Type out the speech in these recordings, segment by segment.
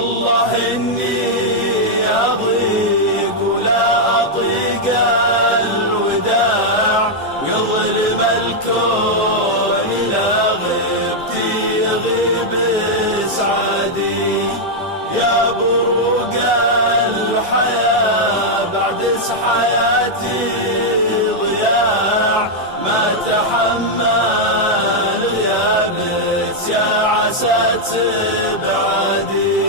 والله إني أضيق ولا أطيق الوداع، ويظلم الكون لا غبتي يغيب سعادي. يا بروق الحياة بعد حياتي ضياع، ما تحمل غيابك يا عسى تبعدي.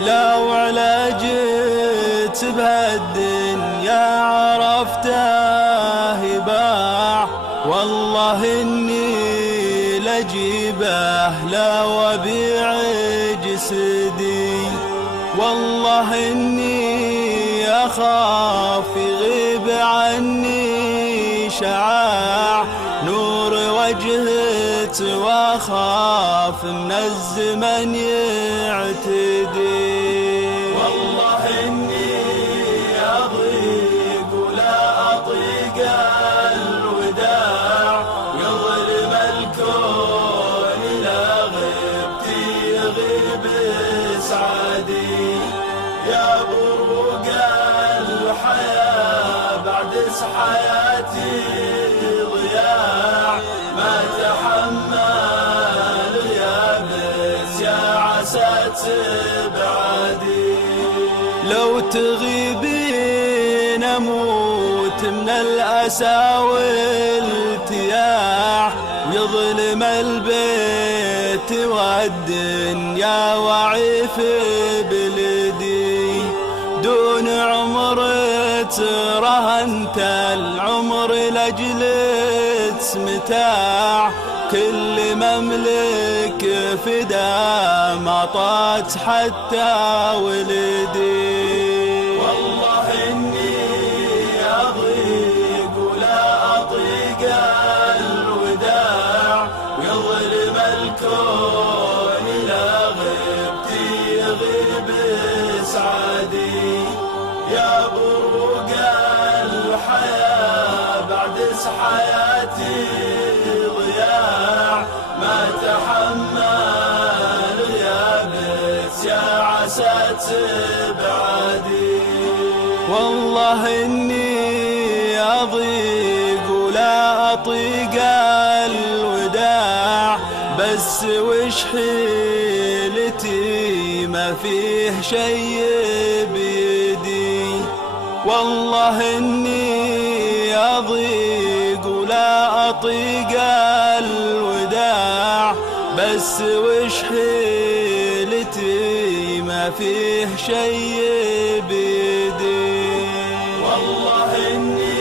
لو علاجت بهالدنيا عرفته باع، والله إني لجيبه لو أبيع جسدي. والله إني أخاف يغيب عني شعاع نور وجهت، وأخاف من الزمن يعتدي. والله إني أضيق ولا أطيق الوداع، يظلم الكون لا غبتي يغيب سعادي. يا بروق الحياة بعد حياتي ضياع، ما تحمل غيابك يا عسى تبعدي. لو تغيبين أموت من الأسى والتياح، يظلم البيت والدنيا وعيف بلدي. دون عمر ترهنت العمر لجلت متاع، كل مملك فدا ما طات حتى ولدي. والله إني أضيق ولا أطيق الوداع، ويظلم الكون لا غبتي يغيب سعادي. يا بروق الحياة بعد حياتي ضياع، ما تحمل غيابك يا عسى تبعدي. والله إني أضيق ولا أطيق الوداع، بس وش حيلتي ما فيه شي بيدي. والله إني أضيق ولا أطيق الوداع، بس وش حيلتي ما فيه شي بيدي. والله إني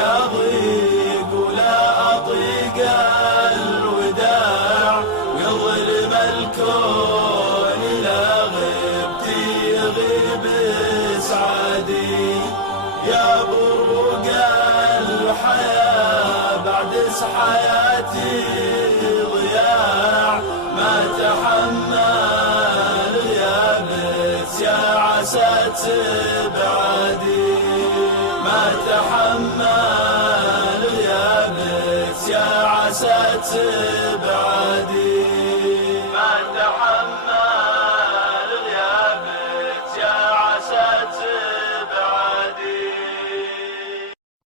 أضيق ولا أطيق الوداع، ويظلم الكون لا غبتي يغيب سعادي. يا بروق الحياة بعد حياتي ضياع، ما تحمل غيابك يا عسى تبعدي. ما تحمل غيابك يا عسى تبعدي.